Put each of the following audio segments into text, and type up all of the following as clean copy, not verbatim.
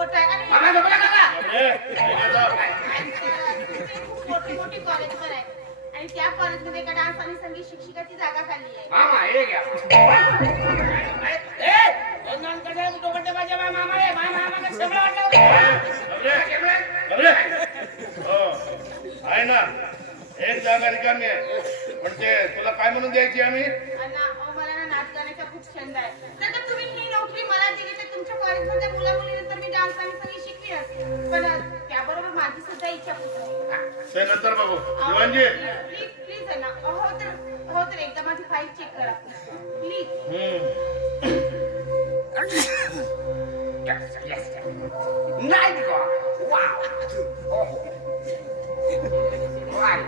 मोठं आहे आणि मामा झोपला का? मोठी मोठी कॉलेज पण आहे आणि त्या कॉलेजमध्ये एका डान्स आणि संगीत शिक्षिकाची जागा खाली आहे. मामा हे घ्या. आहे ना एक जागा रिकामी आहे पण ते तुला काय म्हणून द्यायची आम्ही? मला ना नाच गाण्याचा खूप छंद आहे. तर तुम्ही ही नोकरी मला दिली तर तुमच्या कॉलेजमध्ये मुला मुलीनंतर मी डान्स आणि संगीत शिकवी असते पण त्याबरोबर माझी सुद्धा इच्छा पूर्ण ते नंतर बघू. जीवनजी प्लीज प्लीज आहे ना. हो तर एकदा माझी फाईल चेक करा please. Nice God! Wow! Right.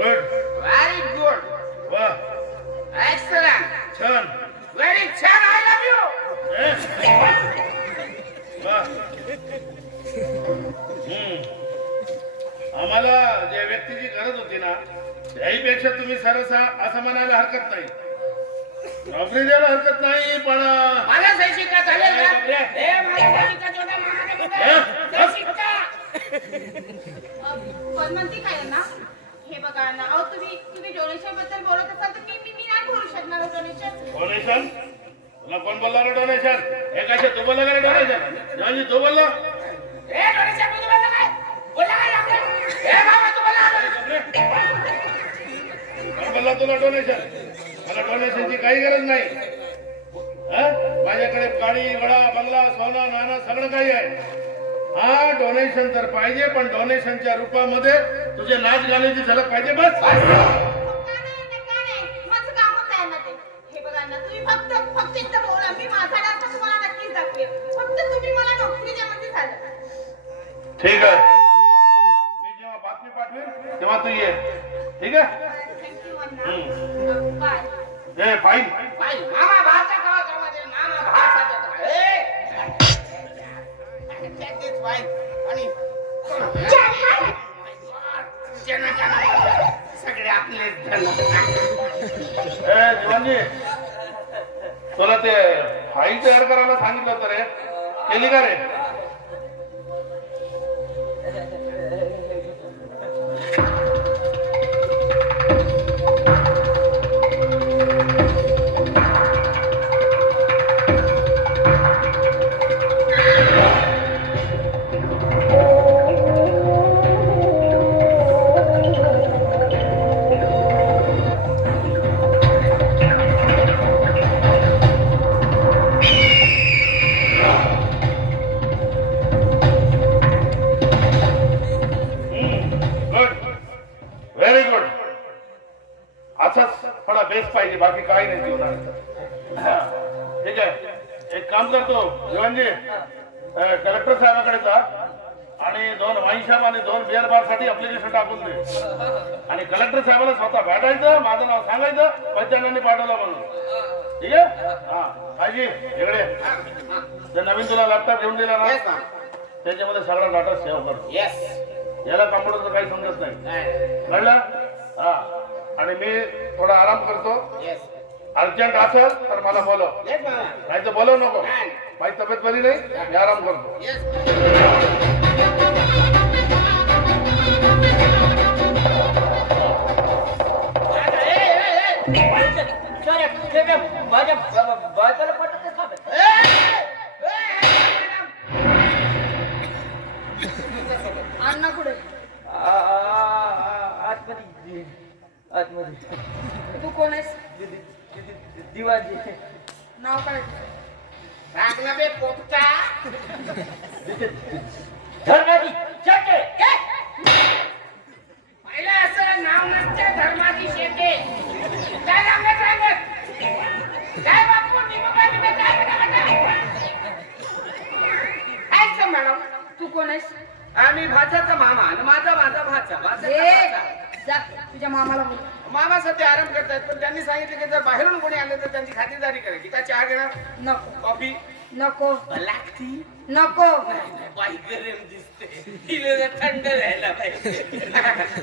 Good Very good. वा Excellent. छान Very chan. I love you. वा आम्हाला ज्या व्यक्तीची गरज होती ना त्याहीपेक्षा तुम्ही सरस असं म्हणायला हरकत नाही. नोकरी द्यायला हरकत नाही पण माझा सही शिक्का चालेल का? हे माझा सही शिक्का छोटा मामाने बोलला. सही शिक्का. पण म्हणते काय ना हे बघा ना. अहो तुम्ही डोनेशन बद्दल बोलत असाल तर मी नाही बोलू शकणार डोनेशन. डोनेशन तुला कोण बोलला रे डोनेशन? हे कशा तू बोलला का रे डोनेशन? म्हणजे तू बोलला हे डोनेशन मी बोलला काय? बोलला काय आपलं? हे मामा तू बोलला. कोण बोलला तुला डोनेशन? मला डोनेशनची काही गरज नाही. माझ्याकडे गाडी घोडा बंगला सोनं नाणं सगळं काही आहे. हा डोनेशन तर पाहिजे पण डोनेशनच्या रूपामध्ये तुझे नाच गाण्याची झलक पाहिजे बस. माझं कामच आहे ना ते. हे बघा ना तुम्ही फक्त एकदा बोला मी माझा डान्स तुम्हाला नक्कीच दाखवेन. फक्त तुम्ही मला नोकरी द्या म्हणजे झालं. ठीक आहे मी जेव्हा बातमी पाठवेन तेव्हा तू ये. ठीक आहे थँक्यू अण्णा. बाय. ए फाईन मामा भाचा खावा खावा दे. मामा भाचा देतो. Take this wine. आणि सगळे आपले जीवनजी तुला ते फाईल तयार करायला सांगितलं होतं रे केली का रे? पाहिजे बाकी काही नाही जीवनात. ठीक आहे एक काम करतो जीवनजी कलेक्टर साहेबांकडे जा आणि 2 वाईन शॉप आणि 2 बिअर बार साठी अप्लिकेशन टाकून दे आणि कलेक्टर साहेबांना स्वतः भेटायचं माझं नाव सांगायचं पंचायतांनी पाठवलं म्हणून. ठीक आहे. हा काळजी इकडे ते नवीन तुला लॅपटॉप घेऊन दिला ना त्याच्यामध्ये सगळा डाटा सेव्ह कर. याला कम्प्युटरचं काही समजत नाही कळलं. हा आणि मी थोडा आराम करतो. अर्जंट असेल तर मला बोलव नाही तर बोलव नको. माझी तब्येत बरी नाही मी आराम करतो. अण्णा कुठे? आतमध्ये. तू कोण आहेस? दिवाजी. नाव काय? सांगना बे पोपटा. धर्माजी शेटे. पहिला असं नाव नसते धर्माजी शेटे. काय सांगत काय बापू निमकानी में काय बेटा ऐक मॅडम तू कोण आहेस? आम्ही भाच्याचा मामा आणि माझा भाचा. जा तुझ्या मामाला बोल. मामा सध्या आराम करतात पण त्यांनी सांगितलं की जर बाहेरून कोणी आलं तर त्यांची खातिरदारी करायची. का चहा घेणार? नको. कॉफी नको. लागती नको. बाई गरम दिसते तिला थंड राहायला पाहिजे.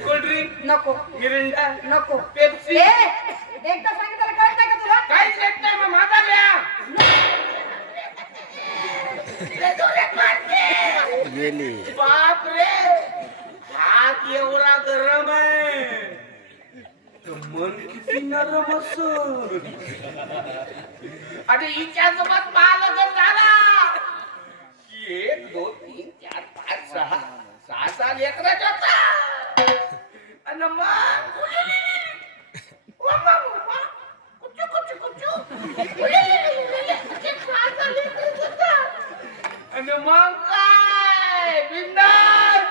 कोल्ड्रिंक नको. मिरिंडा नको. पेप्सी. एकदा सांगितलं कळत नाही का तुला? काहीच येत नाही मग माझा घ्या. गेली. बाप रे, हात एवढा गरम आहे, मन किती नरम असं. आणि हिच्या सोबत पालगन झाला की 1 2 3 4 5 6 लेकरच होता. आणि मग आणि मग काय बिंदास.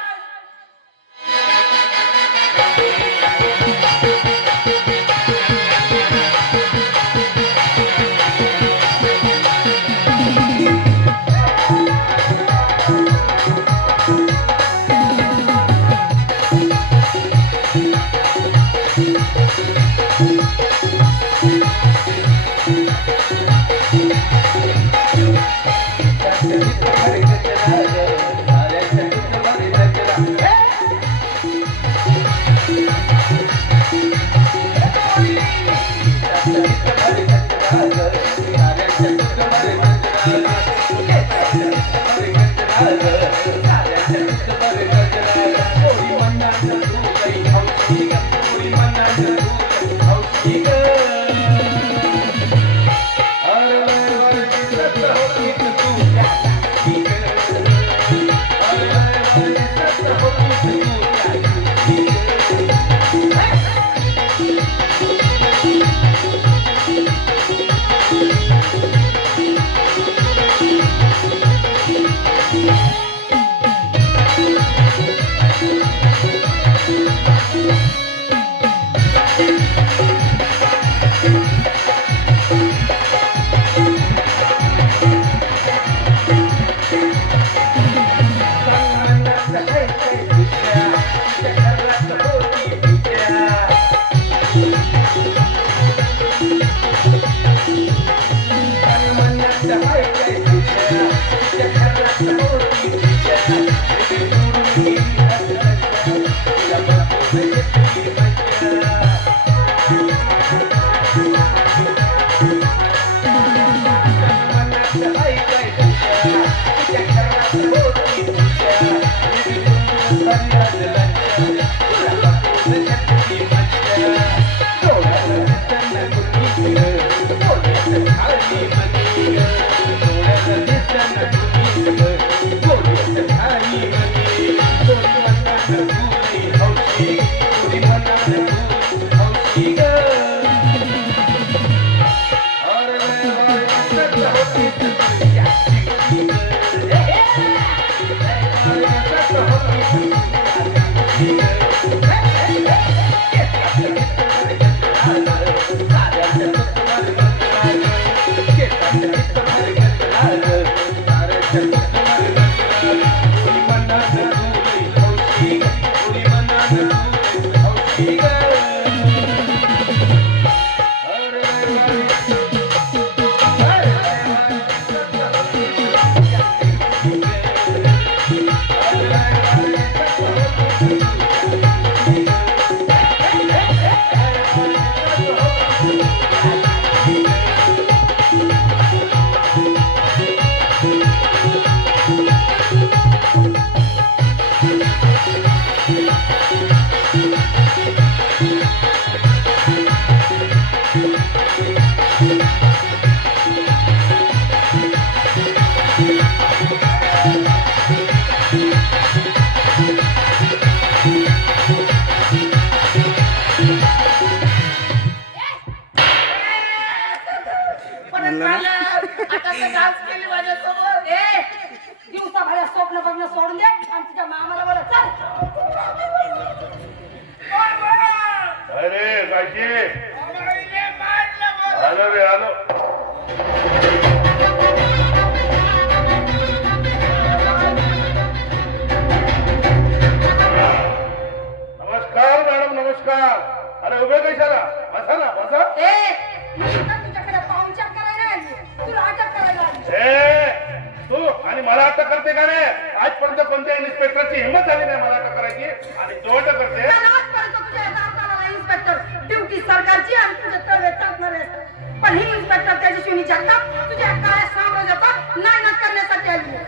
पण ही इन्स्पेक्टर त्याच्याशी विचारतात तुझ्या काय सांगत होता नाही करण्यासाठी आली.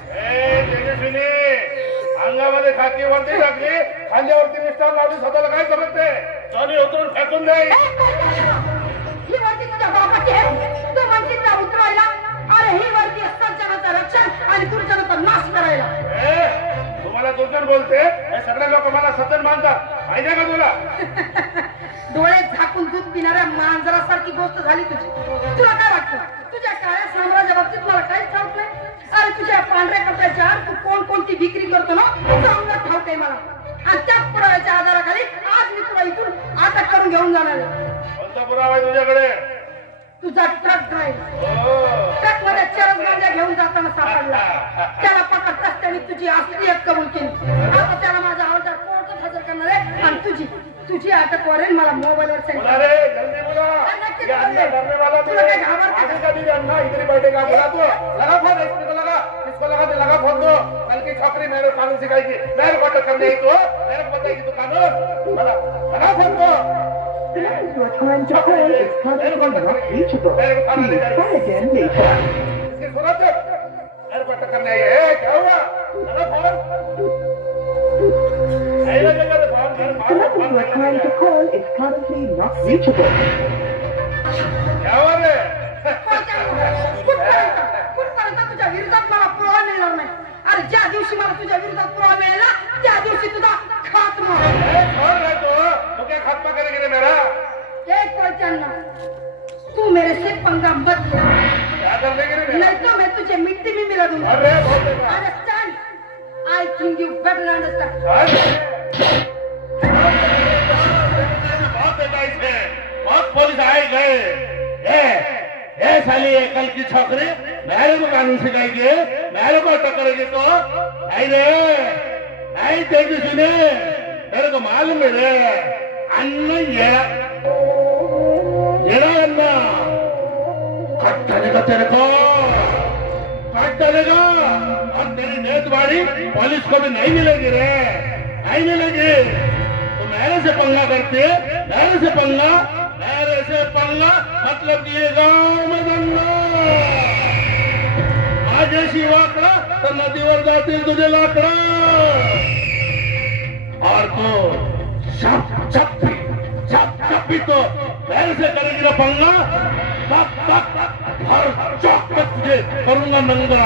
खाकी वरती टाकली, खांद्यावरती निष्ठार लावली, स्वतःला काय समजते? जॉनी उतरून फेकून जाईल. ही वरती तुझ्या बापाची आहे. तू म्हणशील ना उतरायला. अरे ही वरती सज्जनाचं रक्षण आणि दुर्जनाचा नाश करायला. तुम्हाला दुर्जन बोलते, हे सगळे लोक मला सज्जन मानतात, माहितीये का तुला? डोळे झाकून दूध पिणाऱ्या मांजरासारखी गोष्ट झाली तुझी. तुला काय वाटतं? तुझ्या काळ्या साम्राज्या बाबतीत मला काहीच ठाऊक नाही. अरे तुझ्या पांढऱ्या कपड्याच्या तू कोणकोणती विक्री करतो ना चांगलं ठाऊक आहे मला. आणि त्याच पुराव्याच्या आधाराखाली आज मी तुला इथून अटक करून घेऊन जाणार आहे. कोणता पुरावा आहे तुझ्याकडे? तुझा ट्रक ड्रायव्हर ट्रक मध्ये चरस गांजा घेऊन जाताना सापडला. त्याला पकड रस्त्याने तुझी असलीयत कबूल केली. आता त्याला माझा हवालदार कोर्टात हजर करणार आहे आणि तुझी अटक करेल. मला मोबाईलवर सेंड बोला रे, जल्दी बोला. ये अन्य डरने वाला भी है. आगे का भी अन्ना इधर ही बैठेगा. बोला तो लगा फोन, इसको लगा, किसको लगा दे, लगा फोन दो. कल की छापरी मेरे कानून सिखाएगी, मेरे को अटक करने ही तो मेरे को बताएगी तो कानून. बोला लगा फोन दो. Your time to call is currently not reachable. Please try again later. इसकी सुनो तो मेरे को अटक करने आई है. क्या हुआ? लगा फोन. नहीं लगेगा रे phone. The number you are trying to call is currently not reachable. क्या हुआ रे? कुठपर्यंत तुझ्या विरोधात मला पुरावा मिळणार नाही. अरे ज्या दिवशी मला तुझ्या विरोधात पुरावा मिळाला त्या दिवशी तुझा खात्मा. छोड़ रहे तो क्या खात्मा करेंगे रे मेरा? एक वचन तू मेरे से पंगा मत ले. क्या कर लेंगे रे मेरा? नहीं तो मैं तुझे मिट्टी में मिला दूंगा. अरे बहुत देगा. Understand? I think you better understand. बहुत देगा इसे. बहुत पुलिस आए गए. ए साली कल की छोकरी मेरे को कानून सिखाएगी, मेरे को अटक करेगी तो नहीं रे, नहीं देगी. सुने मेरे को मालूम है रे. अन्ना येड़ा अन्ना कट डालेगा तेरे को, कट डालेगा. और तेरी नेतवाड़ी पुलिस को भी नहीं मिलेगी रे, नहीं मिलेगी. तो मेरे से पंगा करते, मेरे से पंगा मतलब कि ये गांव में दंगा. आज ऐसी वाकड़ा तो नदीवर जाती तुझे लाकड़ा. और तो सब भी तो मेरे से करेगी ना पंगा, तब हर चौक पे तुझे करूंगा नंगा.